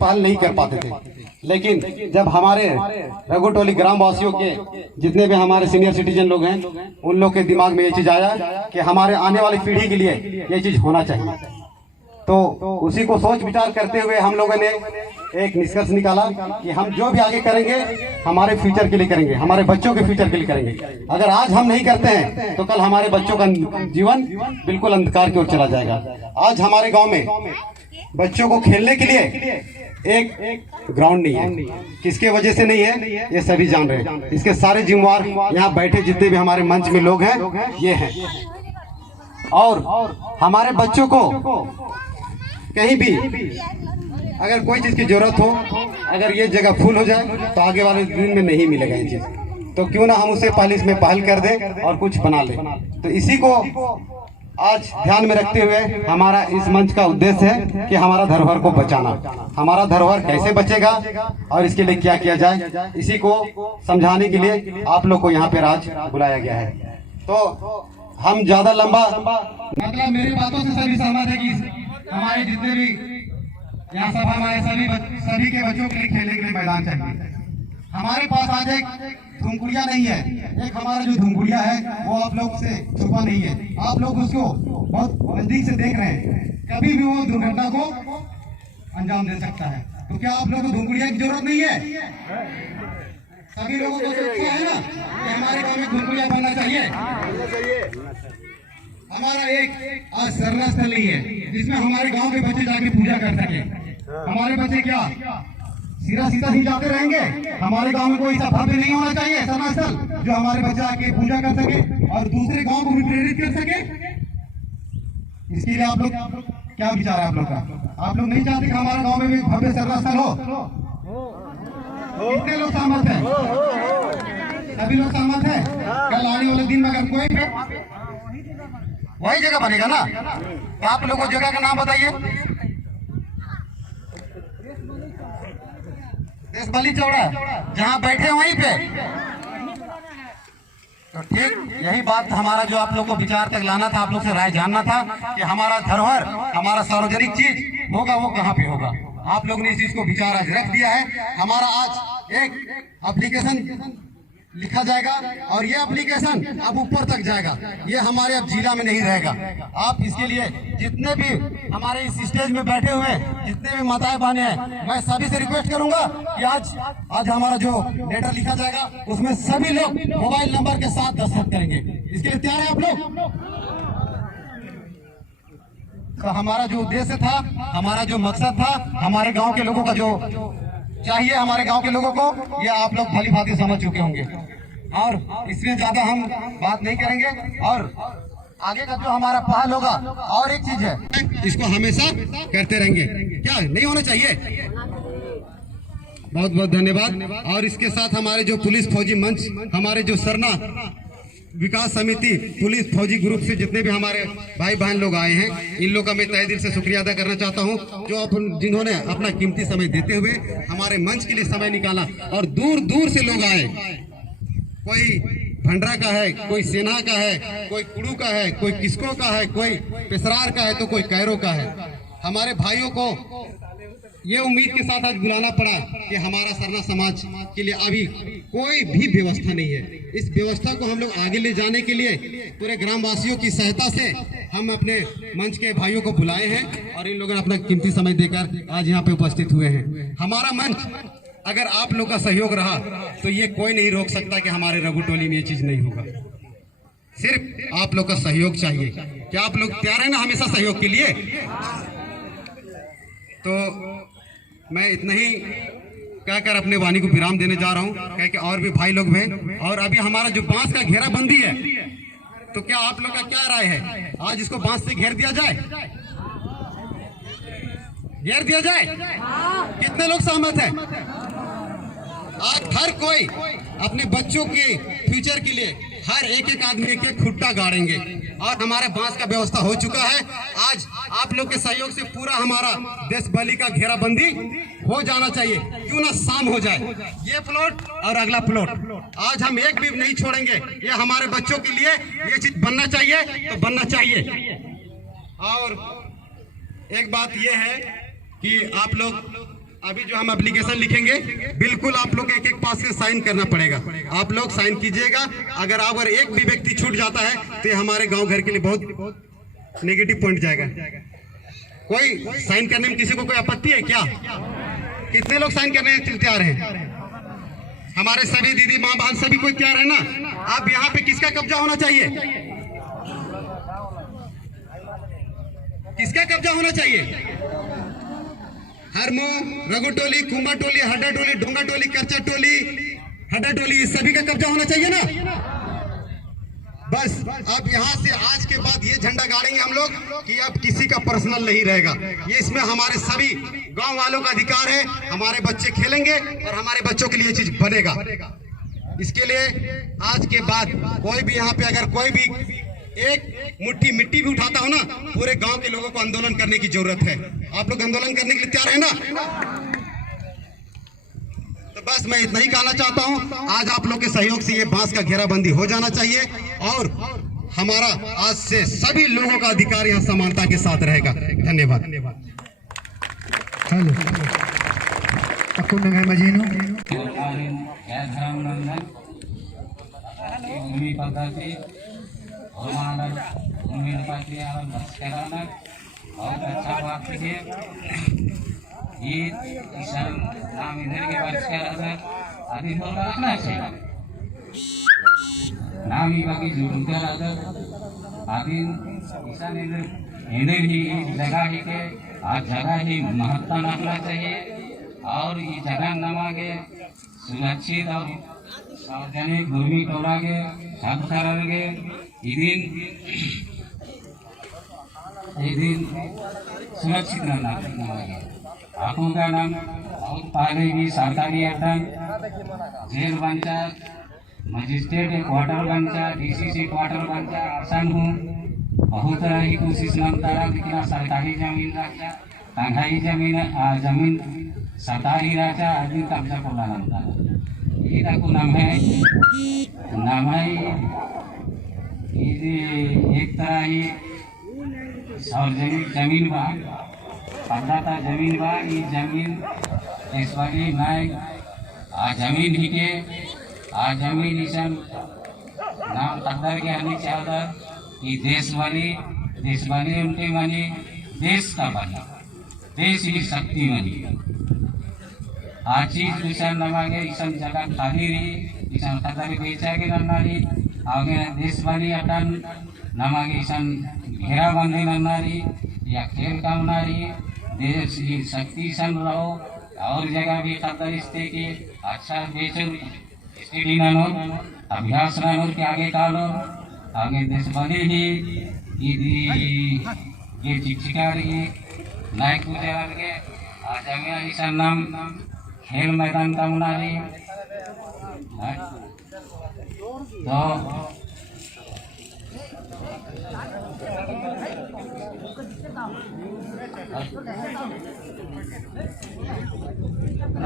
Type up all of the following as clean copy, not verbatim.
पहल नहीं कर पाते थे। लेकिन जब हमारे रघु टोली ग्राम वासियों के जितने भी हमारे सीनियर सिटीजन लोग हैं, उन लोग के दिमाग में ये चीज आया कि हमारे आने वाली पीढ़ी के लिए ये चीज होना चाहिए। तो उसी को सोच विचार करते हुए हम लोगों ने एक निष्कर्ष निकाला कि हम जो भी आगे करेंगे हमारे फ्यूचर के लिए करेंगे, हमारे बच्चों के फ्यूचर के लिए करेंगे। अगर आज हम नहीं करते हैं तो कल हमारे बच्चों का जीवन बिल्कुल अंधकार की ओर चला जाएगा। आज हमारे गांव में बच्चों को खेलने के लिए एक ग्राउंड नहीं है। किसके वजह से नहीं है ये सभी जान रहे हैं। इसके सारे जिम्मेवार यहाँ बैठे जितने भी हमारे मंच में लोग हैं ये हैं। और हमारे बच्चों को कहीं भी अगर कोई चीज की जरूरत हो, अगर ये जगह फुल हो जाए तो आगे वाले दिन में नहीं मिलेगा ये चीज। तो क्यों ना हम उसे पहले इसमें पहल कर दें और कुछ बना लें। तो इसी को आज ध्यान में रखते हुए हमारा इस मंच का उद्देश्य है कि हमारा धरोहर को बचाना। हमारा धरोहर कैसे बचेगा और इसके लिए क्या किया जाए, इसी को समझाने के लिए आप लोग को यहाँ पे आज बुलाया गया है। तो हम ज्यादा लंबा मतलब मेरी बातों से सभी सहमत है कि हमारे जितने भी यहाँ सभा में सभी के बच्चों के लिए खेलने के लिए मैदान चाहिए। हमारे पास आज एक धुमकुड़िया नहीं है। एक हमारा जो धुमकुड़िया है वो आप लोग से छुपा नहीं है, आप लोग उसको बहुत नजदीक से देख रहे हैं। कभी भी वो दुर्घटना को अंजाम दे सकता है। तो क्या आप लोगों को धुमकुड़िया की जरूरत नहीं है? सभी लोगों को सोचना है ना कि हमारे गाँव में धुमकुड़िया बनना चाहिए। हमारा एक आज सरना स्थल नहीं है जिसमें हमारे गांव के बच्चे जाके पूजा कर सके। हमारे बच्चे क्या सीधा सीधा ही जाते रहेंगे? हमारे गांव में कोई ऐसा भव्य नहीं होना चाहिए सरना स्थल जो हमारे बच्चे आके पूजा कर सके और दूसरे गांव को भी प्रेरित कर सके। इसके लिए आप लोग क्या विचार है आप लोग का? आप लोग नहीं चाहते कि हमारे गाँव में भी भव्य सरना स्थल हो? कितने लोग सहमत है? सभी लोग सहमत है? कल आने वाले दिन में अगर कोई वही जगह बनेगा ना, तो आप लोगों को जगह का नाम बताइए। देश बलि चौड़ा जहाँ बैठे वहीं पे। तो ठीक यही बात हमारा जो आप लोग को विचार तक लाना था, आप लोग से राय जानना था कि हमारा धरोहर हमारा सार्वजनिक चीज होगा वो कहाँ पे होगा। आप लोग ने इस चीज को विचार आज रख दिया है। हमारा आज एक एप्लीकेशन लिखा जाएगा और ये एप्लीकेशन अब ऊपर तक जाएगा। ये हमारे अब जिला में नहीं रहेगा। आप इसके लिए जितने भी हमारे इस स्टेज में बैठे हुए जितने भी माताएं बहनें हैं, मैं सभी से रिक्वेस्ट करूंगा कि आज हमारा जो लेटर लिखा जाएगा उसमें सभी लोग मोबाइल नंबर के साथ दस्तखत करेंगे। इसके लिए तैयार है आप लोग? तो हमारा जो उद्देश्य था, हमारा जो मकसद था, हमारे गाँव के लोगों का जो चाहिए, हमारे गांव के लोगों को, यह आप लोग भली भांति समझ चुके होंगे और इसमें ज्यादा हम बात नहीं करेंगे। और आगे का जो हमारा पहल होगा, और एक चीज है इसको हमेशा करते रहेंगे। क्या नहीं होना चाहिए? बहुत बहुत धन्यवाद। और इसके साथ हमारे जो पुलिस फौजी मंच, हमारे जो सरना विकास समिति पुलिस फौजी ग्रुप से जितने भी हमारे भाई बहन लोग आए हैं, इन लोगों का मैं तहे दिल से शुक्रिया अदा करना चाहता हूं जो जिन्होंने अपना कीमती समय देते हुए हमारे मंच के लिए समय निकाला। और दूर दूर से लोग आए, कोई भंडरा का है, कोई सेना का है, कोई कुड़ू का है, कोई किसको का है, कोई पेशरार का है, तो कोई कैरो का है। हमारे भाइयों को ये उम्मीद के साथ आज बुलाना पड़ा कि हमारा सरना समाज के लिए अभी कोई भी व्यवस्था नहीं है। इस व्यवस्था को हम लोग आगे ले जाने के लिए पूरे ग्रामवासियों की सहायता से हम अपने मंच के भाइयों को बुलाए हैं और इन लोगों ने अपना कीमती समय देकर आज यहाँ पे उपस्थित हुए हैं। हमारा मंच अगर आप लोग का सहयोग रहा तो ये कोई नहीं रोक सकता कि हमारे रघु टोली में ये चीज नहीं होगा। सिर्फ आप लोग का सहयोग चाहिए। क्या आप लोग तैयार है ना हमेशा सहयोग के लिए? तो मैं इतना ही कहकर अपने वाणी को विराम देने जा रहा हूँ, कह के और भी भाई लोग हैं। और अभी हमारा जो बांस का घेराबंदी है, तो क्या आप लोग का क्या राय है? आज इसको बांस से घेर दिया जाए? घेर दिया जाए? कितने लोग सहमत हैं? आज हर कोई अपने बच्चों के फ्यूचर के लिए हर एक आदमी एक खुट्टा गाड़ेंगे और हमारा बांस का व्यवस्था हो चुका है। आज आप लोग के सहयोग से पूरा हमारा देश बलि का घेराबंदी हो जाना चाहिए। क्यों ना शाम हो जाए, ये प्लॉट और अगला प्लॉट, आज हम एक भी नहीं छोड़ेंगे। ये हमारे बच्चों के लिए ये चीज बनना चाहिए तो बनना चाहिए। और एक बात ये है कि आप लोग अभी जो हम एप्लीकेशन लिखेंगे बिल्कुल आप लोग एक एक पास से साइन करना पड़ेगा। आप लोग साइन कीजिएगा। अगर एक भी व्यक्ति छूट जाता है तो ये हमारे गांव घर के लिए बहुत नेगेटिव पॉइंट जाएगा। कोई साइन करने में किसी को कोई आपत्ति है क्या? कितने लोग साइन करने के लिए तैयार हैं? हमारे सभी दीदी माँ बहन सभी कोई तैयार है ना? आप यहाँ पे किसका कब्जा होना चाहिए? किसका कब्जा होना चाहिए? हरमो, रघु टोली, कुंभा टोली, हड्डा टोली, डोंगा टोली, करचा टोली, हड्डा टोली, सभी का कब्जा होना चाहिए ना? बस अब यहाँ से आज के बाद ये झंडा गाड़ेंगे हम लोग कि अब किसी का पर्सनल नहीं रहेगा। ये इसमें हमारे सभी गांव वालों का अधिकार है। हमारे बच्चे खेलेंगे और हमारे बच्चों के लिए ये चीज बनेगा। इसके लिए आज के बाद कोई भी यहाँ पे अगर कोई भी एक मुट्ठी मिट्टी भी उठाता हो ना, पूरे गांव के लोगों को आंदोलन करने की जरूरत है। आप लोग आंदोलन करने के लिए तैयार है ना? तो बस मैं इतना ही कहना चाहता हूं। आज आप लोग के सहयोग से ये बांस का घेराबंदी हो जाना चाहिए और हमारा आज से सभी लोगों का अधिकार यहाँ समानता के साथ रहेगा। धन्यवाद। हेलो मजीनो ये किसान नाम इधर के बच्चे आदि तो रखना चाहिए नाम ही बाकी जुड़ते रहते आदि किसान इधर ही जगह ही के आज जगह ही महत्व रखना चाहिए और ये जगह नमा के सुरक्षित और सार्वजनिक भूमि टोला के सब तरह के दिन सुरक्षित रहना चाहिए। आपको का नाम बहुत पहले भी सरकारी अड्डन जेल बनचा मजिस्ट्रेट क्वार्टर बनचा डीसीसी क्वार्टर बनचा आसान हूँ बहुत तरह की कोशिश नमतारा लेकिन सरकारी जमीन रखा तंगाई जमीन सरकारी राजा आदमी कब्जा को नमतारा ये तक नाम है एक तरह ही सार्वजनिक जमीन बा पड़ता जमीन बा ये जमीन इस वाली नाय आ जमीन ही के आ जमीन इसन नाम कदर के आने चाहता कि देश वाली उनके मानी देश का बनी देश की शक्ति बनी आ चीज इसन नमागे इसन जगह खाली रही इसन कदर बेचा के नन्ना रही आगे देश वाली अटन नमागे इसन घेराबंदी नन्ना रही या खेल का होना रही देश की शक्ति सन रहो और जगह भी कदर इसते के अच्छा बेचो स्टेडी नानो अभ्यास नानो के आगे कालो आगे देश बने ही ये शिक्षिका रही नायक पूजा के आज हमें ऐसा नाम खेल मैदान का होना रही तो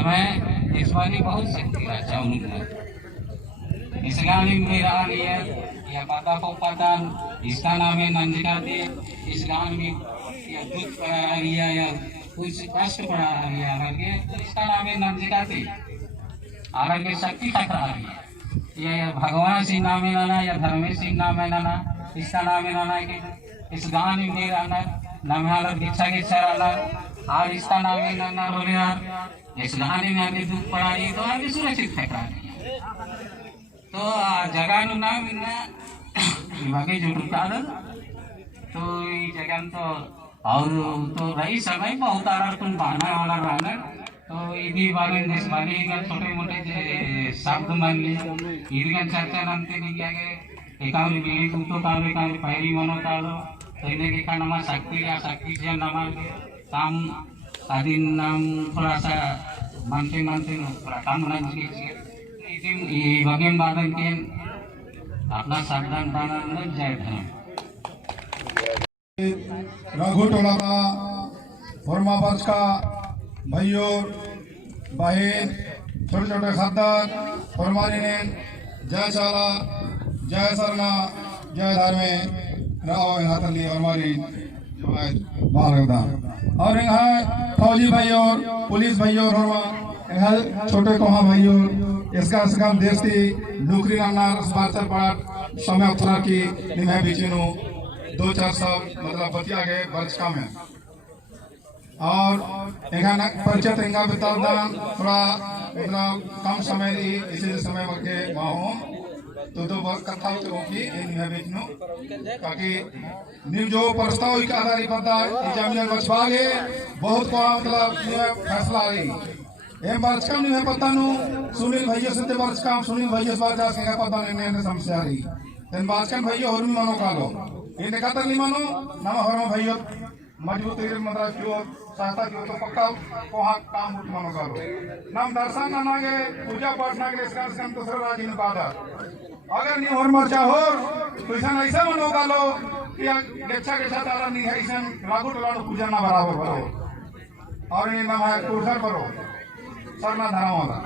मैं इस बार बहुत शक्ति रहा हूँ इस गाने में मेरा या पता को पता इसका नाम है नंदिकाते इस गान में या दुख पड़ा गया या कुछ कष्ट पड़ा गया करके इसका नाम है नंदिकाते आगे के शक्ति खतरा गया या भगवान सिंह नाम है नाना या धर्मेश सिंह नाम है नाना इसका नाम है नाना के इस गान में मेरा नाम है दीक्षा के चराना और इसका नाम है नाना बोले यार इस गाने में आगे दुख पड़ा ये तो आगे सुरक्षित फेंका तो जगह नाम बाकी जो तो ये जगह तो और तो रही समय बहुत आरा तुम बहाना वाला रहना तो इधी बारे देश वाले छोटे मोटे शब्द मान ली इधर चर्चा नामते नहीं किया गए एकाउंट बीड़ी तो कालो एकाउंट पहली मनो कालो तो इन्हें के नाम शक्ति या शक्ति से नाम काम आदि नाम थोड़ा सा मानते थोड़ा काम बना ये बगेम बादल के अपना सावधान बनाना जय धर्म रघु टोला का फरमा वर्ष का भाइयों बहन छोटे छोटे खानदान फरमानी ने जय शाला जय सरना जय धर्मे राव हमारी जो है बाल और यहाँ फौजी भाई और पुलिस भाई और यहाँ छोटे कोहा भाई और इसका देश की नौकरी करना स्पॉन्सर पड़ा समय उतना की निम्हे बीचीनु 2-4 साल मतलब बतिया गए वर्ष का में और यहाँ परिचय तेंगा बितालदा थोड़ा मतलब कम समय दी इसी समय के माहौल तो दो बार कथा होगी इन बीचनु ताकि निम जो प्रस्ताव का आधार पता जमीन बचवागे बहुत को मतलब फैसला रही एम वर्ष कम नहीं पता नु सुनील भैया से वर्ष कम सुनील भैया से बात के पता नहीं समस्या रही तेन बात कम भैया और मानो कालो ये देखा तक नहीं मानो ना हर भैया मजबूत मतलब क्यों सहायता क्यों तो पक्का वहाँ काम मानो करो नाम दर्शन ना नागे पूजा पाठ नागे इसका तो सर राजी ने कहा अगर नहीं और मर्चा हो तो ऐसा मनो कालो कि गेच्छा गेच्छा तारा नहीं है ऐसा लागू टलानो पूजा ना बराबर करो और ये नाम है कुर्सर करो सरना धरा वाला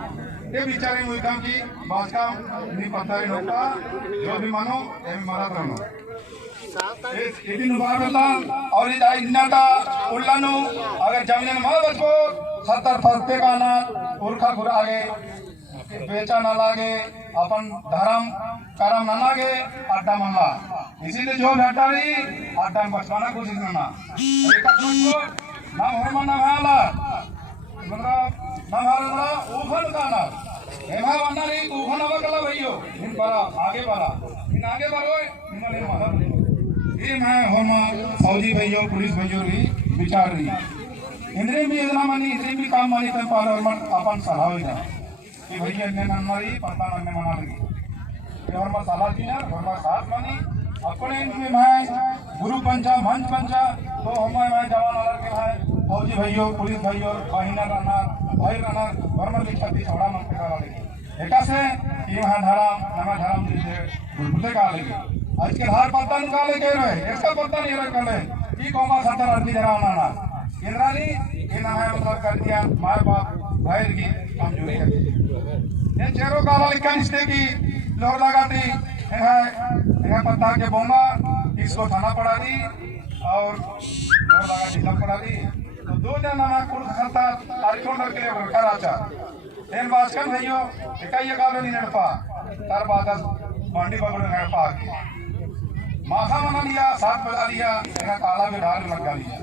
ये बिचारे मुझे काम की बात का नहीं पता है लोग का जो भी मानो ये भी मरद रहना ఇది నువ్వు और इन्नाटा उल्लानु अगर जमीन माल बचो 70% का ना पुरखा खुर आगे बेचा ना लागे अपन धर्म कर्म ना लागे अड्डा मल्ला इसीलिए जो घटा रही अड्डा में बचवाना कोशिश करना नाम हरमान नाम हाला मतलब नाम हाला ऊखन का ना हेमा वन्ना नहीं ऊखन अवकला भैयो इन बड़ा आगे बढ़ा इन आगे बढ़ो इन मदद ये मैं हम फौजी भाइयों पुलिस भाइयों भी विचार रही इंद्रिय भी योजना मानी इंद्रिय भी काम मानी तब पार्लियामेंट अपन सलाह होगा कि भैया ने नन्नारी पता नन्ने मना लगी ये हम सलाह दी ना हम साथ मानी अपने इनमें मैं गुरु पंचा मंच पंचा तो हम मैं जवान अलग के हैं फौजी भाइयों पुलिस भाइयों बहिना रहना भाई रहना वर्मल की छत्ती छोड़ा मन पे करा लगी एका से ये वहाँ धर्म नवा धर्म जिसे गुरुते का लगी आज के हर पत्ता निकाले कह रहे इसका पत्ता नहीं रख ले की कोमा सत्तर अड़ती जरा ना इंद्रानी ये ना है मतलब कर दिया माय बाप भाई की कमजोरी है ये चेरो काला लिखा निश्चय की लोर लगाती है पत्ता के बोमा इसको थाना पड़ा दी और लोर लगा ढीला पड़ा दी तो 2 दिन ना कुल खाता तारीखों के घर आचा तेन बास्कन भैयो इकाई काले नहीं नड़पा तार बादल बांडी बगड़ नड़पा माखा मना लिया 7 बजा लिया यहाँ काला भी डाल लग लिया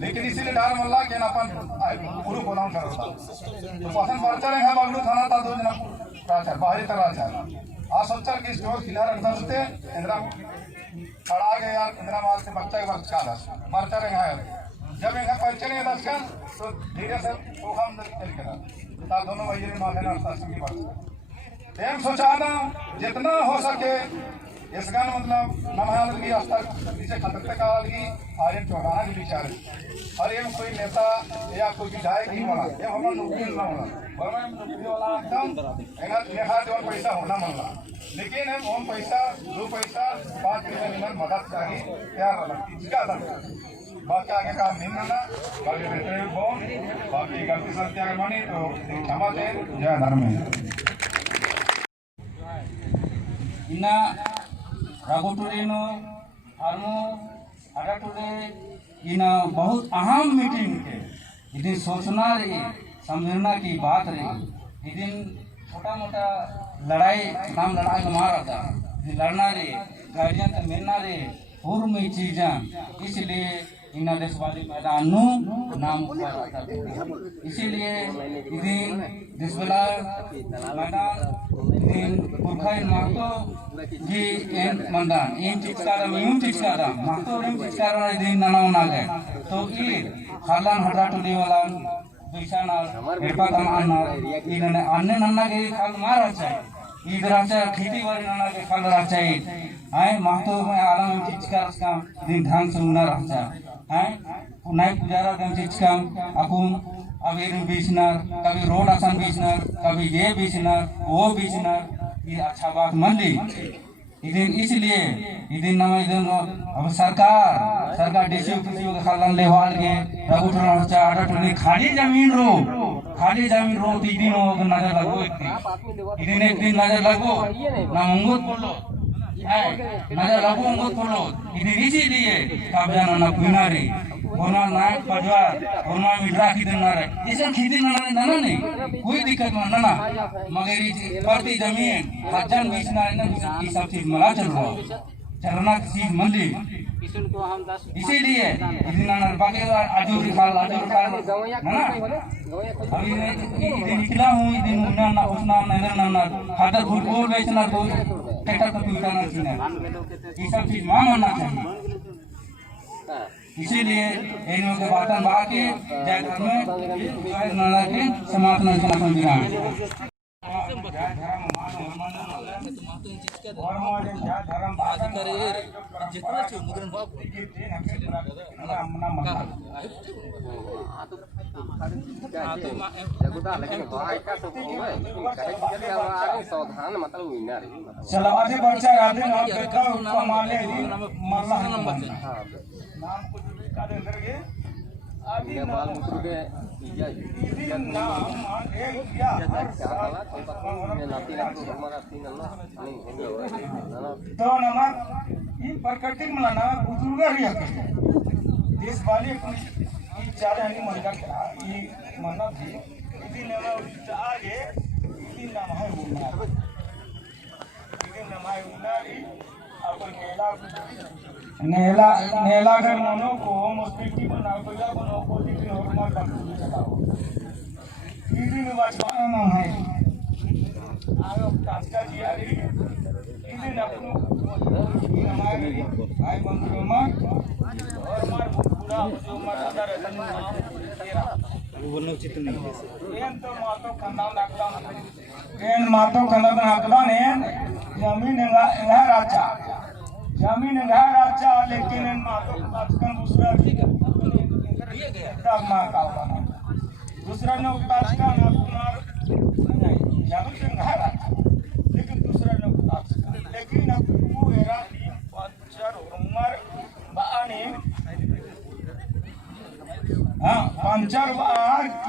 लेकिन इसीलिए डाल मल्ला के अपन गुरु को नाम करता तो पसंद पर्चा रहे बगलू थाना था 2 दिन प्राचार बाहरी तरह आ सोचल की स्टोर खिला रखता होते इंदिरा खड़ा गए यार इंदिरा माल से बच्चा के वक्त का पर्चा रहे हैं जब यहाँ पर्चे नहीं दस कर तो धीरे से वो हम चल के दोनों भैया माथे नाश्ता की बात एम सोचा ना जितना हो सके इस गान मतलब नमाज की अस्तर नीचे खतरते का की और एक चौराहा की विचार और ये कोई नेता या कोई विधायक नहीं बोला ये हम नौकरी ना होना वरना नौकरी वाला एकदम एना नेहा जो पैसा होना मांगा लेकिन हम पैसा 2 पैसा 5 पैसा निमन मदद चाहिए तैयार रहना इसका आदत बाकी आगे काम नहीं करना बाकी रहते बोल बाकी गलती सत्य अगर मानी तो क्षमा दे जय धर्म इना राघोटुरेनो आरमो आगाटुरे इन बहुत अहम मीटिंग के इदिन सोचना रे समझना की बात रे इदिन छोटा मोटा लड़ाई नाम लड़ाई का मारा था लड़ना रे गार्जियन तो मिलना रे पूर्व में चीज़ा इसलिए इन देश वाली मैदान नु नाम इसीलिए इदिन दिसबला मैदान इदिन पुरखाइन मातो जी एन मंदान इन चिक्कारा यूं चिक्कारा मातो इन चिक्कारा इदिन नाना नागे तो ये खालान हटा टुली वाला बिशाना एपा काम अन्ना इन्होंने अन्य नन्ना के खाल मारा चाहिए इधर आचा खेती वाली नन्ना के खाल रहा चाहिए आए मातो में आलम इन चिक्कारा का दिन ढंग से उन्ना रहा चाहिए नाई पुजारा दम चिचकम अकुम अबीर बीचनर कभी रोड आसान बीचनर कभी ये बीचनर वो बीचनर ये अच्छा बात मान ली इदिन इसलिए इदिन नाम इदिन अब सरकार डीसी किसी को खालन लेवाल के रघुटना चा आटा खाली जमीन रो तीन हो नजर लगो एक दिन नजर लगो ना मंगोत बोलो नजर लगो मंगोत बोलो इदिन इसीलिए कब्जा ना कुनारी वरना नायक पजवार वरना मिट्रा की देना रहे इसे खेती ना नहीं कोई दिक्कत ना मगर ये प्रति जमीन हजार 20 ना ये सब चीज मला चलना किसी मंदिर इसीलिए इतना बाकी आजूर खाल ना अभी इधर निकला हूँ इधर ना उसना नजर ना खातर फुटबॉल बेचना तो ट्रैक्टर को टूटाना चाहिए ये सब चीज मानना चाहिए इसीलिए इन लोगों के बातन बाकी जय धर्म में नाना के समाप्त नहीं करना मंदिरा जितना चाहिए मुद्रण बाबू सावधान मतलब विनर चलो आधे बच्चा आधे नाम देखा उसको मारने मरना नाम कुछ का दे करके आदि बाल मुत्र के नाम एक क्या नाती हमारा तीन नहीं तो नमक ये प्रकृति मला ना बुजुर्ग रिया देश वाले की चारे आणि महिला ये मना थी इदी नाम आगे इदी नाम है उन्नार इदी नाम है उन्नारी अपन नेला नेला घर मनो को मुस्किल बना को या बनो को दी और मार का इदी ने वाचवाना नाम है आयो काका जी आ रही इदी अपन हमारे भाई बंधु मार और मार पूरा जो मार अंदर तेरा बोलना उचित नहीं है ಏನ್ ತೋ ಮಾತೋ ಕಂದಾವ್ ನಾಕ್ತಾವ್ ಏನ್ ಮಾತೋ ಕಂದಾವ್ ನಾಕ್ತಾವ್ ಏನ್ जमीन है राजा जमीन है राजा लेकिन इन मातों का दूसरा तब मां का दूसरा ने उतार का ना कुमार जमीन है राजा लेकिन दूसरा ने उतार लेकिन अब वो एरा पंचर उमर बानी हां पंचर